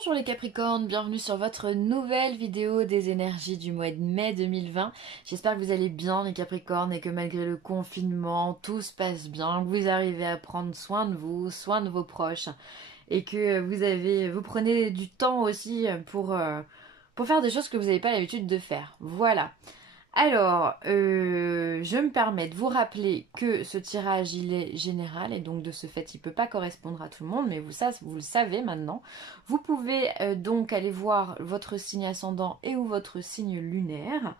Bonjour les Capricornes, bienvenue sur votre nouvelle vidéo des énergies du mois de mai 2020. J'espère que vous allez bien les Capricornes et que malgré le confinement, tout se passe bien, que vous arrivez à prendre soin de vous, soin de vos proches et que vous prenez du temps aussi pour faire des choses que vous n'avez pas l'habitude de faire. Voilà. Alors, je me permets de vous rappeler que ce tirage, il est général et donc de ce fait, il ne peut pas correspondre à tout le monde, mais vous le savez maintenant. Vous pouvez donc aller voir votre signe ascendant et ou votre signe lunaire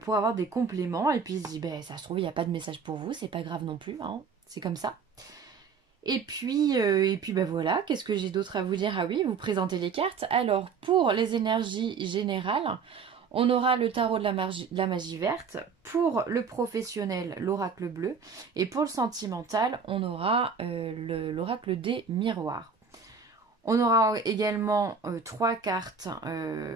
pour avoir des compléments. Et puis, ben, ça se trouve, il n'y a pas de message pour vous, c'est pas grave non plus, hein, c'est comme ça. Et puis ben voilà, qu'est-ce que j'ai d'autre à vous dire? Ah oui, vous présentez les cartes. Alors, pour les énergies générales, on aura le tarot de la magie verte. Pour le professionnel, l'oracle bleu. Et pour le sentimental, on aura l'oracle des miroirs. On aura également trois cartes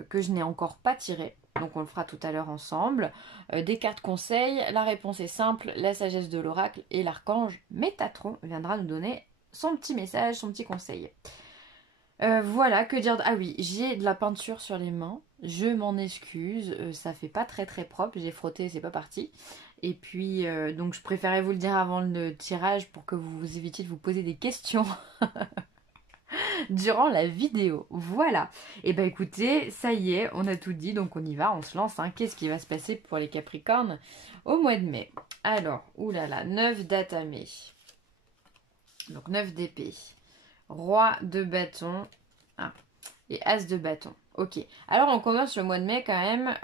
que je n'ai encore pas tirées. Donc on le fera tout à l'heure ensemble. Des cartes conseils. La réponse est simple. La sagesse de l'oracle et l'archange Métatron viendra nous donner son petit message, son petit conseil. Voilà, que dire. Ah oui, j'ai de la peinture sur les mains. Je m'en excuse. Ça fait pas très très propre. J'ai frotté, c'est pas parti. Et puis, donc je préférais vous le dire avant le tirage pour que vous évitiez de vous poser des questions durant la vidéo. Voilà. Et ben écoutez, ça y est, on a tout dit, donc on y va, on se lance. Hein. Qu'est-ce qui va se passer pour les Capricornes au mois de mai? Alors, oulala, 9 dates à mai. Donc 9 d'épée. Roi de bâton. Ah, et As de bâton. Ok. Alors on commence le mois de mai quand même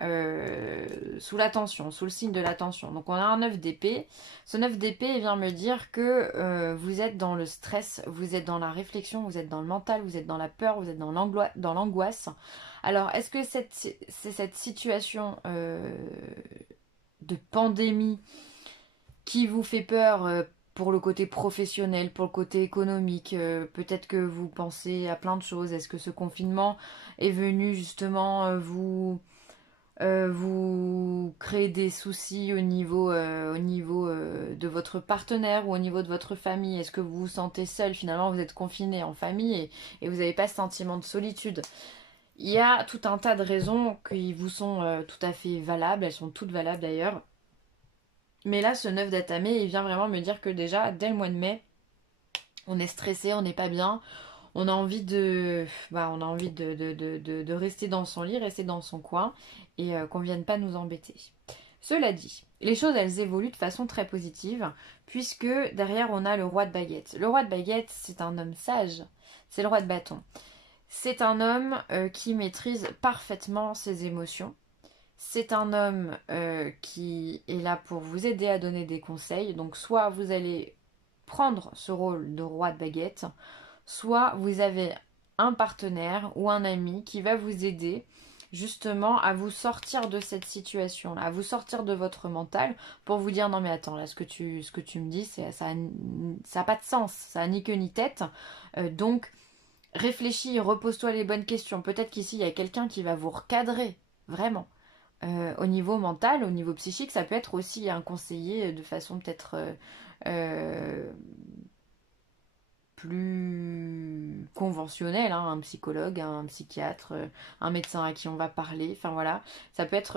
sous la tension, sous le signe de la tension. Donc on a un 9 d'épée. Ce 9 d'épée vient me dire que vous êtes dans le stress, vous êtes dans la réflexion, vous êtes dans le mental, vous êtes dans la peur, vous êtes dans l'angoisse. Alors est-ce que c'est cette situation de pandémie qui vous fait peur pour le côté professionnel, pour le côté économique? Peut-être que vous pensez à plein de choses. Est-ce que ce confinement est venu justement vous créer des soucis au niveau de votre partenaire ou au niveau de votre famille? Est-ce que vous vous sentez seul? Finalement, vous êtes confiné en famille et vous n'avez pas ce sentiment de solitude. Il y a tout un tas de raisons qui vous sont tout à fait valables. Elles sont toutes valables d'ailleurs. Mais là, ce 9 d'Atamé, il vient vraiment me dire que déjà, dès le mois de mai, on est stressé, on n'est pas bien, on a envie de rester dans son lit, rester dans son coin, et qu'on ne vienne pas nous embêter. Cela dit, les choses, elles évoluent de façon très positive, puisque derrière, on a le roi de baguette. Le roi de baguette, c'est un homme sage, c'est le roi de bâton. C'est un homme qui maîtrise parfaitement ses émotions. C'est un homme qui est là pour vous aider à donner des conseils. Donc soit vous allez prendre ce rôle de roi de baguette, soit vous avez un partenaire ou un ami qui va vous aider justement à vous sortir de cette situation-là, à vous sortir de votre mental pour vous dire non mais attends, là ce que tu me dis, ça a pas de sens, ça a ni queue ni tête. Donc réfléchis, repose-toi les bonnes questions. Peut-être qu'ici il y a quelqu'un qui va vous recadrer, vraiment. Au niveau mental, au niveau psychique, ça peut être aussi un conseiller de façon peut-être plus conventionnelle, hein, un psychologue, un psychiatre, un médecin à qui on va parler. Enfin voilà,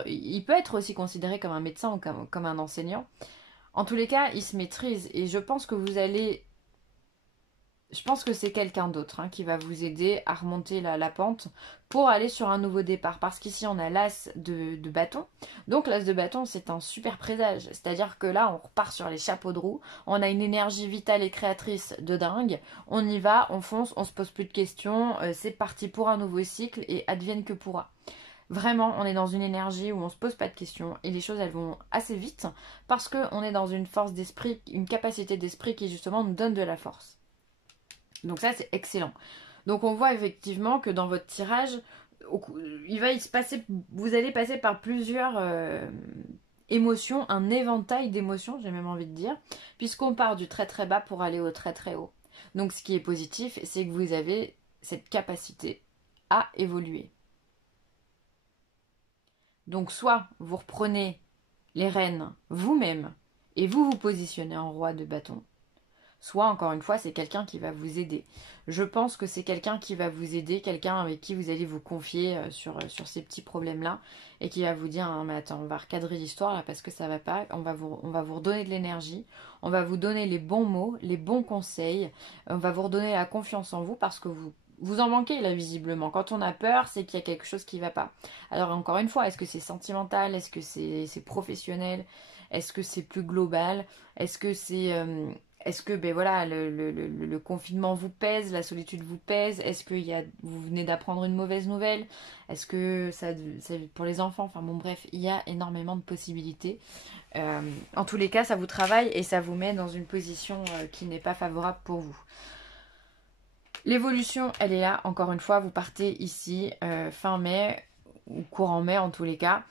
il peut être aussi considéré comme un médecin ou comme un enseignant. En tous les cas, il se maîtrise et je pense que c'est quelqu'un d'autre qui va vous aider à remonter la pente pour aller sur un nouveau départ. Parce qu'ici, on a l'as de bâton. Donc, l'as de bâton, c'est un super présage. C'est-à-dire que là, on repart sur les chapeaux de roue. On a une énergie vitale et créatrice de dingue. On y va, on fonce, on se pose plus de questions. C'est parti pour un nouveau cycle et advienne que pourra. Vraiment, on est dans une énergie où on se pose pas de questions et les choses, elles vont assez vite parce qu'on est dans une force d'esprit, une capacité d'esprit qui, justement, nous donne de la force. Donc ça, c'est excellent. Donc on voit effectivement que dans votre tirage, vous allez passer par plusieurs émotions, un éventail d'émotions, j'ai même envie de dire, puisqu'on part du très très bas pour aller au très très haut. Donc ce qui est positif, c'est que vous avez cette capacité à évoluer. Donc soit vous reprenez les rênes vous-même et vous vous positionnez en roi de bâton, soit encore une fois c'est quelqu'un qui va vous aider. Je pense que c'est quelqu'un qui va vous aider, quelqu'un avec qui vous allez vous confier sur ces petits problèmes-là et qui va vous dire hein, mais attends, on va recadrer l'histoire là parce que ça va pas, on va vous redonner de l'énergie, on va vous donner les bons mots, les bons conseils, on va vous redonner la confiance en vous parce que vous en manquez là visiblement. Quand on a peur, c'est qu'il y a quelque chose qui ne va pas. Alors encore une fois, est-ce que c'est sentimental? Est-ce que c'est professionnel? Est-ce que c'est plus global? Est-ce que c'est... est-ce que ben voilà, le confinement vous pèse, la solitude vous pèse? Est-ce que vous venez d'apprendre une mauvaise nouvelle? Est-ce que ça pour les enfants? Enfin bon bref, il y a énormément de possibilités. En tous les cas, ça vous travaille et ça vous met dans une position qui n'est pas favorable pour vous. L'évolution, elle est là. Encore une fois, vous partez ici fin mai ou courant mai en tous les cas.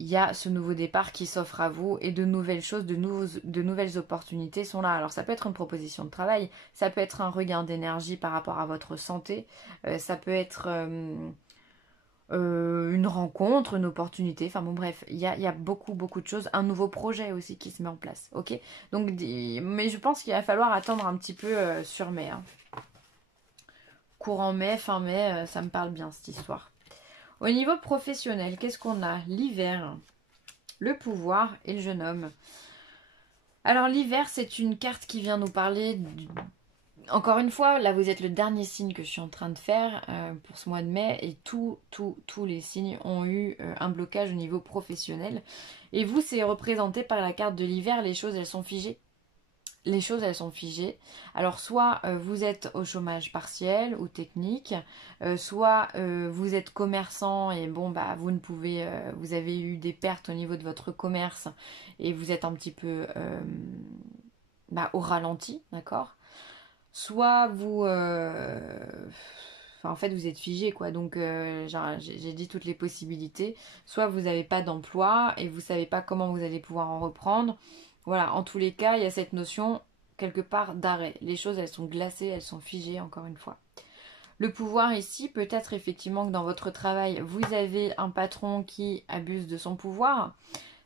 Il y a ce nouveau départ qui s'offre à vous et de nouvelles choses, de nouvelles opportunités sont là. Alors ça peut être une proposition de travail, ça peut être un regain d'énergie par rapport à votre santé, ça peut être une rencontre, une opportunité, enfin bon bref, il y a beaucoup de choses, un nouveau projet aussi qui se met en place, ok? Donc, mais je pense qu'il va falloir attendre un petit peu sur mai. Hein. Courant mai, fin mai, ça me parle bien cette histoire. Au niveau professionnel, qu'est-ce qu'on a? L'hiver, le pouvoir et le jeune homme. Alors l'hiver, c'est une carte qui vient nous parler... Encore une fois, là vous êtes le dernier signe que je suis en train de faire pour ce mois de mai et tous les signes ont eu un blocage au niveau professionnel. Et vous, c'est représenté par la carte de l'hiver, les choses elles sont figées. Les choses elles sont figées. Alors soit vous êtes au chômage partiel ou technique, soit vous êtes commerçant et bon bah vous ne pouvez, vous avez eu des pertes au niveau de votre commerce et vous êtes un petit peu au ralenti, d'accord? Soit vous, en fait vous êtes figé quoi. Donc j'ai dit toutes les possibilités. Soit vous n'avez pas d'emploi et vous savez pas comment vous allez pouvoir en reprendre. Voilà, en tous les cas, il y a cette notion quelque part d'arrêt. Les choses, elles sont glacées, elles sont figées, encore une fois. Le pouvoir ici, peut-être effectivement que dans votre travail, vous avez un patron qui abuse de son pouvoir.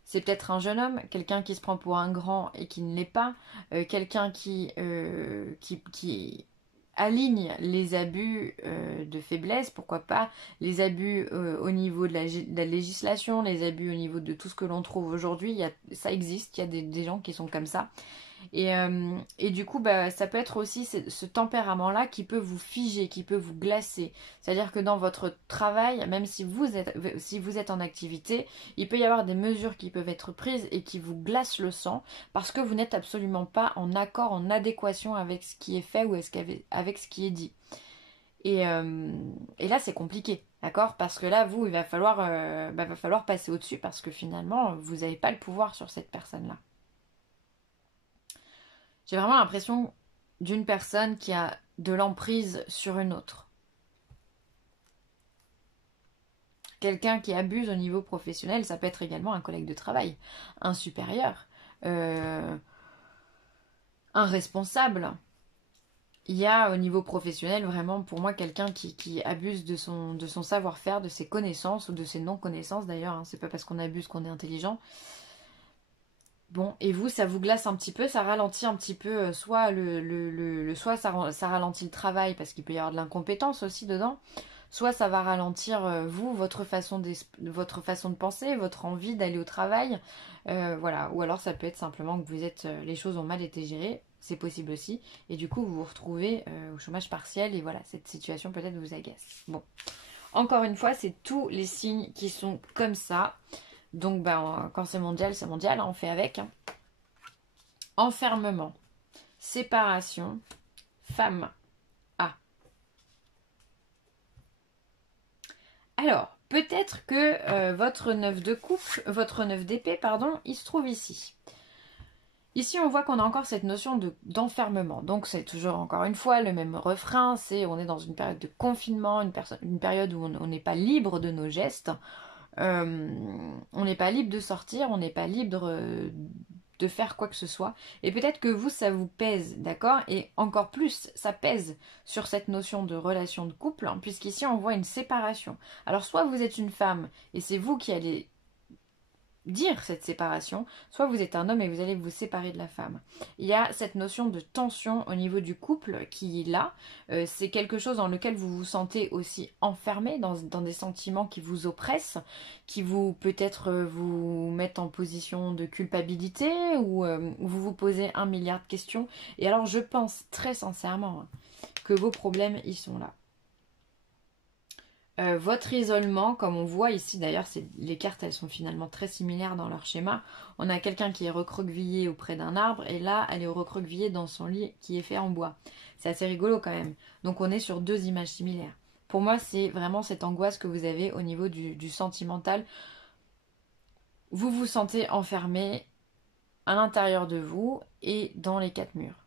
C'est peut-être un jeune homme, quelqu'un qui se prend pour un grand et qui ne l'est pas. Quelqu'un qui aligne les abus de faiblesse, pourquoi pas, les abus au niveau de la législation, les abus au niveau de tout ce que l'on trouve aujourd'hui, ça existe, il y a des gens qui sont comme ça. Et du coup, bah, ça peut être aussi ce tempérament-là qui peut vous figer, qui peut vous glacer. C'est-à-dire que dans votre travail, même si vous êtes en activité, il peut y avoir des mesures qui peuvent être prises et qui vous glacent le sang parce que vous n'êtes absolument pas en accord, en adéquation avec ce qui est fait ou avec ce qui est dit. Et là, c'est compliqué, d'accord? Parce que là, il va falloir passer au-dessus parce que finalement, vous n'avez pas le pouvoir sur cette personne-là. J'ai vraiment l'impression d'une personne qui a de l'emprise sur une autre. Quelqu'un qui abuse au niveau professionnel, ça peut être également un collègue de travail, un supérieur, un responsable. Il y a au niveau professionnel vraiment pour moi quelqu'un qui abuse de son savoir-faire, de ses connaissances ou de ses non-connaissances d'ailleurs. Hein. C'est pas parce qu'on abuse qu'on est intelligent. Bon, et vous, ça vous glace un petit peu, ça ralentit un petit peu, soit soit ça ralentit le travail parce qu'il peut y avoir de l'incompétence aussi dedans, soit ça va ralentir vous, votre façon de penser, votre envie d'aller au travail, voilà. Ou alors ça peut être simplement que les choses ont mal été gérées, c'est possible aussi, et du coup vous vous retrouvez au chômage partiel et voilà, cette situation peut-être vous agace. Bon, encore une fois, c'est tous les signes qui sont comme ça. Donc, quand c'est mondial, on fait avec. Hein. Enfermement, séparation, femme. Ah. Alors, peut-être que votre 9 de coupe, votre 9 d'épée, pardon, il se trouve ici. Ici, on voit qu'on a encore cette notion d'enfermement. Donc, c'est toujours, encore une fois, le même refrain. On est dans une période de confinement, une période où on n'est pas libre de nos gestes. On n'est pas libre de sortir, on n'est pas libre de faire quoi que ce soit. Et peut-être que vous, ça vous pèse, d'accord? Et encore plus, ça pèse sur cette notion de relation de couple, hein, puisqu'ici, on voit une séparation. Alors, soit vous êtes une femme, et c'est vous qui allez dire cette séparation, soit vous êtes un homme et vous allez vous séparer de la femme. Il y a cette notion de tension au niveau du couple qui est là. C'est quelque chose dans lequel vous vous sentez aussi enfermé dans des sentiments qui vous oppressent, qui vous peut-être vous mettent en position de culpabilité ou vous vous posez 1 milliard de questions. Et alors je pense très sincèrement que vos problèmes, ils sont là. Votre isolement, comme on voit ici, d'ailleurs, les cartes, elles sont finalement très similaires dans leur schéma. On a quelqu'un qui est recroquevillé auprès d'un arbre, et là, elle est recroquevillée dans son lit qui est fait en bois. C'est assez rigolo quand même. Donc on est sur 2 images similaires. Pour moi, c'est vraiment cette angoisse que vous avez au niveau du sentimental. Vous vous sentez enfermé à l'intérieur de vous et dans les 4 murs,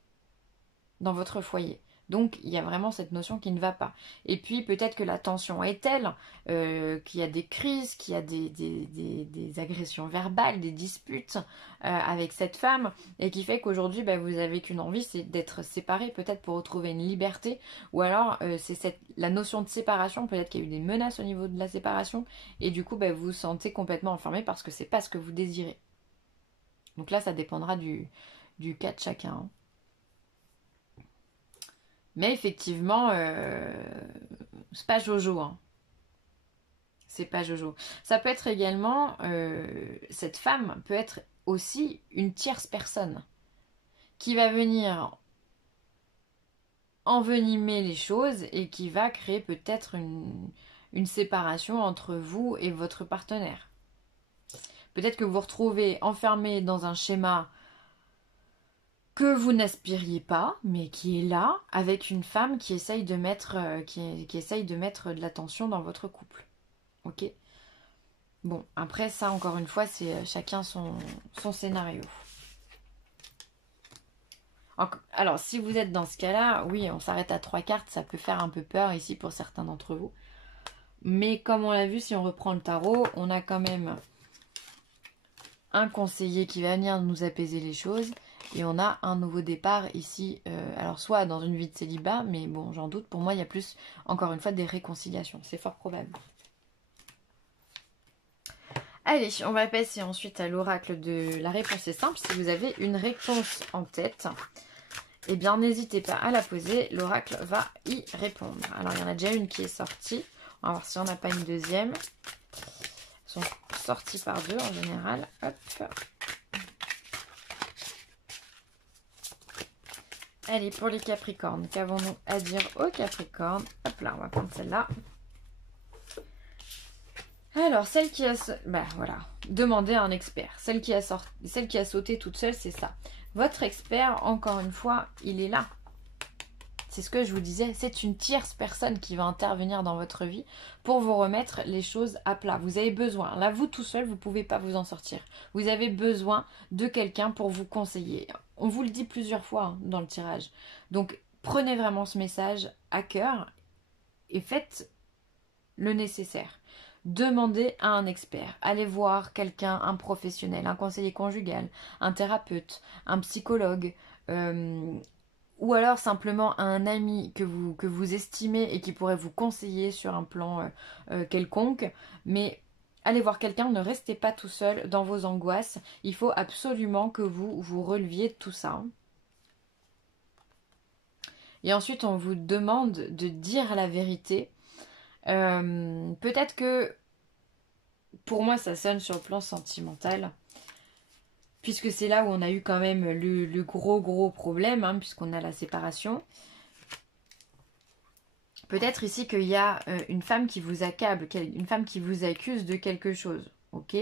dans votre foyer. Donc il y a vraiment cette notion qui ne va pas. Et puis peut-être que la tension est telle qu'il y a des crises, qu'il y a des agressions verbales, des disputes avec cette femme, et qui fait qu'aujourd'hui vous avez qu'une envie, c'est d'être séparés, peut-être pour retrouver une liberté, ou alors c'est la notion de séparation, peut-être qu'il y a eu des menaces au niveau de la séparation, et du coup vous vous sentez complètement enfermé parce que c'est pas ce que vous désirez. Donc là ça dépendra du cas de chacun, hein. Mais effectivement, c'est pas Jojo, hein. C'est pas Jojo. Ça peut être également, cette femme peut être aussi une tierce personne qui va venir envenimer les choses et qui va créer peut-être une séparation entre vous et votre partenaire. Peut-être que vous vous retrouvez enfermé dans un schéma que vous n'aspiriez pas, mais qui est là, avec une femme qui essaye de mettre, qui essaye de mettre de l'attention dans votre couple. Ok? Bon, après ça, encore une fois, c'est chacun son scénario. Alors, si vous êtes dans ce cas-là, oui, on s'arrête à 3 cartes, ça peut faire un peu peur ici pour certains d'entre vous. Mais comme on l'a vu, si on reprend le tarot, on a quand même un conseiller qui va venir nous apaiser les choses. Et on a un nouveau départ ici, alors soit dans une vie de célibat, mais bon, j'en doute, pour moi il y a plus, encore une fois, des réconciliations, c'est fort probable. Allez, on va passer ensuite à l'oracle de la réponse est simple. Si vous avez une réponse en tête, eh bien n'hésitez pas à la poser, l'oracle va y répondre. Alors il y en a déjà une qui est sortie, on va voir si on n'a pas une deuxième. Elles sont sorties par 2 en général, hop. Allez, pour les Capricornes, qu'avons-nous à dire aux Capricornes? Hop là, on va prendre celle-là. Alors, celle qui a... voilà, demandez à un expert. Celle qui a sauté toute seule, c'est ça. Votre expert, encore une fois, il est là. C'est ce que je vous disais, c'est une tierce personne qui va intervenir dans votre vie pour vous remettre les choses à plat. Vous avez besoin, là vous tout seul, vous ne pouvez pas vous en sortir. Vous avez besoin de quelqu'un pour vous conseiller. On vous le dit plusieurs fois hein, dans le tirage. Donc prenez vraiment ce message à cœur et faites le nécessaire. Demandez à un expert, allez voir quelqu'un, un professionnel, un conseiller conjugal, un thérapeute, un psychologue, ou alors simplement un ami que vous estimez et qui pourrait vous conseiller sur un plan quelconque. Mais allez voir quelqu'un, ne restez pas tout seul dans vos angoisses. Il faut absolument que vous vous releviez de tout ça. Et ensuite, on vous demande de dire la vérité. Peut-être que pour moi, ça sonne sur le plan sentimental. Puisque c'est là où on a eu quand même le gros problème, hein, puisqu'on a la séparation. Peut-être ici qu'il y a une femme qui vous accable, une femme qui vous accuse de quelque chose, ok?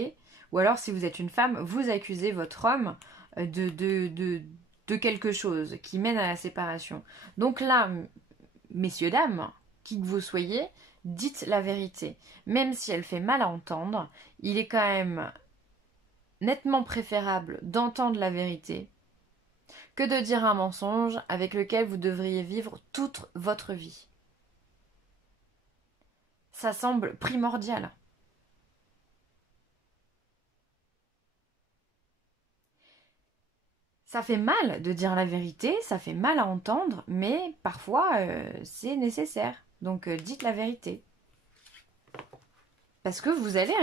Ou alors si vous êtes une femme, vous accusez votre homme de quelque chose qui mène à la séparation. Donc là, messieurs, dames, qui que vous soyez, dites la vérité. Même si elle fait mal à entendre, il est quand même nettement préférable d'entendre la vérité que de dire un mensonge avec lequel vous devriez vivre toute votre vie. Ça semble primordial. Ça fait mal de dire la vérité, ça fait mal à entendre, mais parfois c'est nécessaire. Donc dites la vérité. Parce que vous allez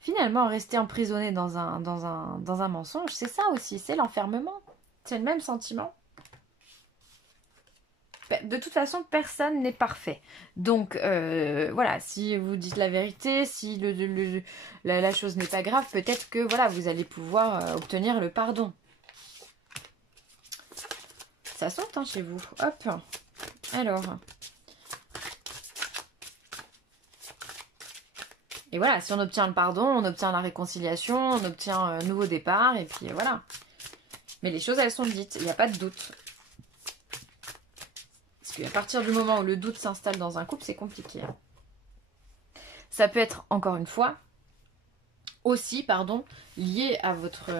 finalement rester emprisonné dans un mensonge. C'est ça aussi, c'est l'enfermement. C'est le même sentiment. De toute façon, personne n'est parfait. Donc, voilà, si vous dites la vérité, si la chose n'est pas grave, peut-être que, voilà, vous allez pouvoir obtenir le pardon. Ça saute, hein, chez vous. Hop. Alors. Et voilà, si on obtient le pardon, on obtient la réconciliation, on obtient un nouveau départ, et puis voilà. Mais les choses, elles sont dites, il n'y a pas de doute. Parce qu'à partir du moment où le doute s'installe dans un couple, c'est compliqué. Hein. Ça peut être, encore une fois, aussi, pardon, lié à votre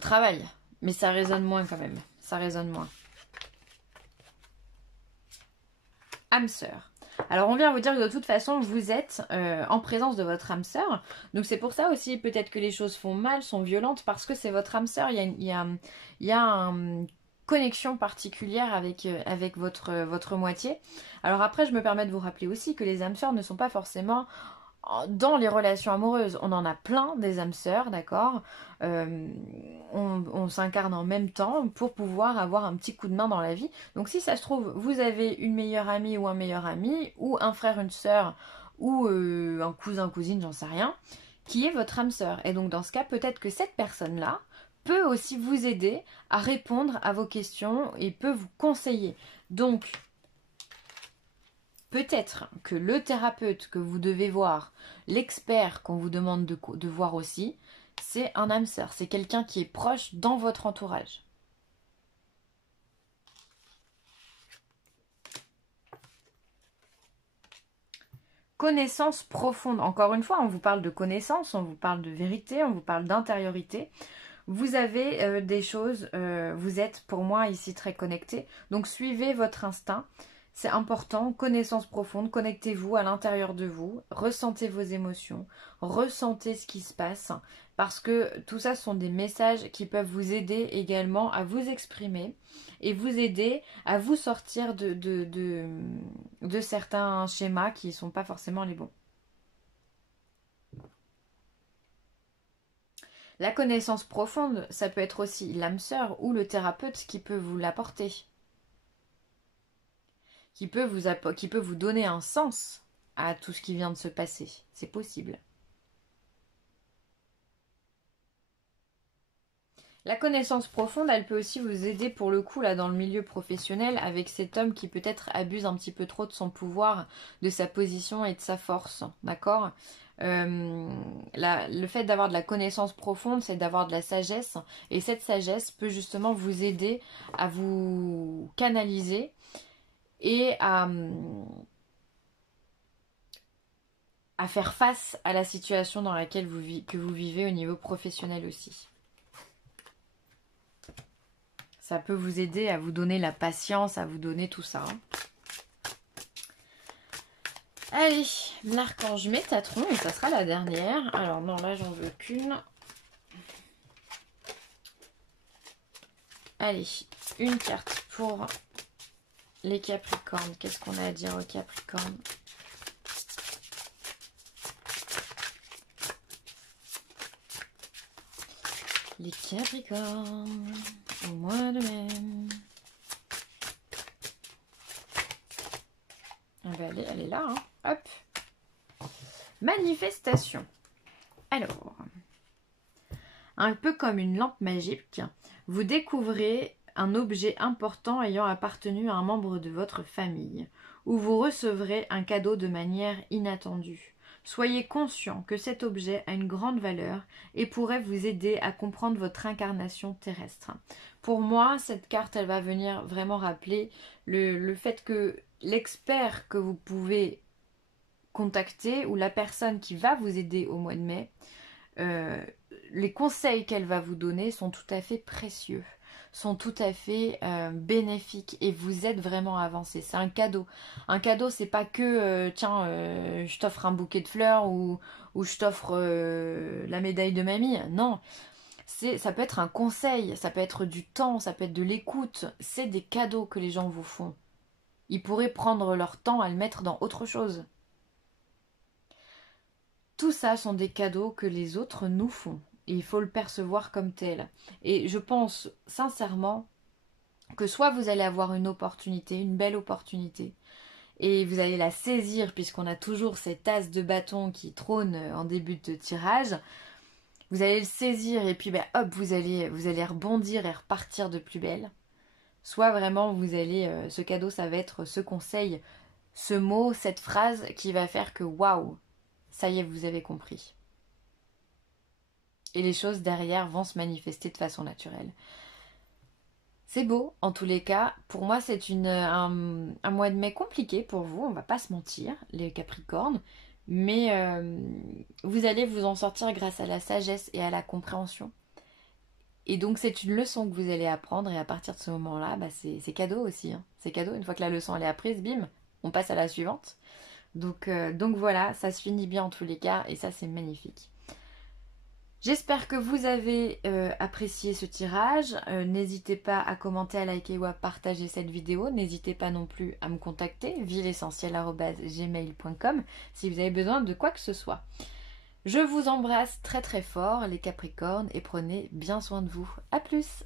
travail. Mais ça résonne moins quand même. Ça résonne moins. Âme sœur. Alors on vient vous dire que de toute façon vous êtes en présence de votre âme sœur. Donc c'est pour ça aussi peut-être que les choses font mal, sont violentes, parce que c'est votre âme sœur. Il y a une connexion particulière avec votre moitié. Alors après je me permets de vous rappeler aussi que les âmes sœurs ne sont pas forcément dans les relations amoureuses. On en a plein des âmes sœurs, d'accord. On s'incarne en même temps pour pouvoir avoir un petit coup de main dans la vie. Donc si ça se trouve, vous avez une meilleure amie ou un meilleur ami, ou un frère, une sœur, ou un cousin, cousine, j'en sais rien, qui est votre âme sœur. Et donc dans ce cas, peut-être que cette personne-là peut aussi vous aider à répondre à vos questions et peut vous conseiller. Donc peut-être que le thérapeute que vous devez voir, l'expert qu'on vous demande de voir aussi, c'est un âme sœur. C'est quelqu'un qui est proche dans votre entourage. Connaissance profonde. Encore une fois, on vous parle de connaissance, on vous parle de vérité, on vous parle d'intériorité. Vous avez des choses, vous êtes pour moi ici très connecté. Donc suivez votre instinct. C'est important, connaissance profonde, connectez-vous à l'intérieur de vous, ressentez vos émotions, ressentez ce qui se passe, parce que tout ça sont des messages qui peuvent vous aider également à vous exprimer et vous aider à vous sortir de certains schémas qui ne sont pas forcément les bons. La connaissance profonde, ça peut être aussi l'âme sœur ou le thérapeute qui peut vous l'apporter. Qui peut vous donner un sens à tout ce qui vient de se passer. C'est possible. La connaissance profonde, elle peut aussi vous aider pour le coup là dans le milieu professionnel avec cet homme qui peut-être abuse un petit peu trop de son pouvoir, de sa position et de sa force. D'accord ? Le fait d'avoir de la connaissance profonde, c'est d'avoir de la sagesse. Et cette sagesse peut justement vous aider à vous canaliser et à faire face à la situation dans laquelle vous vivez au niveau professionnel aussi. Ça peut vous aider à vous donner la patience, à vous donner tout ça. Allez, l'archange Métatron, et ça sera la dernière. Alors non, là j'en veux qu'une. Allez, une carte pour les Capricornes. Qu'est-ce qu'on a à dire aux Capricornes ? Les Capricornes, au mois de mai. Elle est là, hein. Hop. Manifestation. Alors, un peu comme une lampe magique, vous découvrez un objet important ayant appartenu à un membre de votre famille, ou vous recevrez un cadeau de manière inattendue. Soyez conscient que cet objet a une grande valeur et pourrait vous aider à comprendre votre incarnation terrestre. Pour moi, cette carte, elle va venir vraiment rappeler le fait que l'expert que vous pouvez contacter ou la personne qui va vous aider au mois de mai, les conseils qu'elle va vous donner sont tout à fait précieux, sont tout à fait bénéfiques et vous êtes vraiment avancé. C'est un cadeau. Un cadeau, c'est pas que tiens, je t'offre un bouquet de fleurs ou je t'offre la médaille de mamie. Non, ça peut être un conseil, ça peut être du temps, ça peut être de l'écoute. C'est des cadeaux que les gens vous font. Ils pourraient prendre leur temps à le mettre dans autre chose. tout ça sont des cadeaux que les autres nous font. Et il faut le percevoir comme tel. Et je pense sincèrement que soit vous allez avoir une opportunité, une belle opportunité, et vous allez la saisir puisqu'on a toujours cet as de bâton qui trône en début de tirage. Vous allez le saisir et puis hop, vous allez rebondir et repartir de plus belle. Soit vraiment vous allez, ce cadeau ça va être ce conseil, ce mot, cette phrase qui va faire que waouh, ça y est, vous avez compris. Et les choses derrière vont se manifester de façon naturelle. C'est beau, en tous les cas. Pour moi, c'est un mois de mai compliqué pour vous, on va pas se mentir, les Capricornes. Mais vous allez vous en sortir grâce à la sagesse et à la compréhension. Et donc, c'est une leçon que vous allez apprendre. Et à partir de ce moment-là, c'est cadeau aussi. Hein. C'est cadeau. Une fois que la leçon elle est apprise, bim, on passe à la suivante. Donc voilà, ça se finit bien en tous les cas. Et ça, c'est magnifique. J'espère que vous avez apprécié ce tirage. N'hésitez pas à commenter, à liker ou à partager cette vidéo. N'hésitez pas non plus à me contacter, vileessentielle@gmail.com, si vous avez besoin de quoi que ce soit. Je vous embrasse très très fort les Capricornes et prenez bien soin de vous. A plus!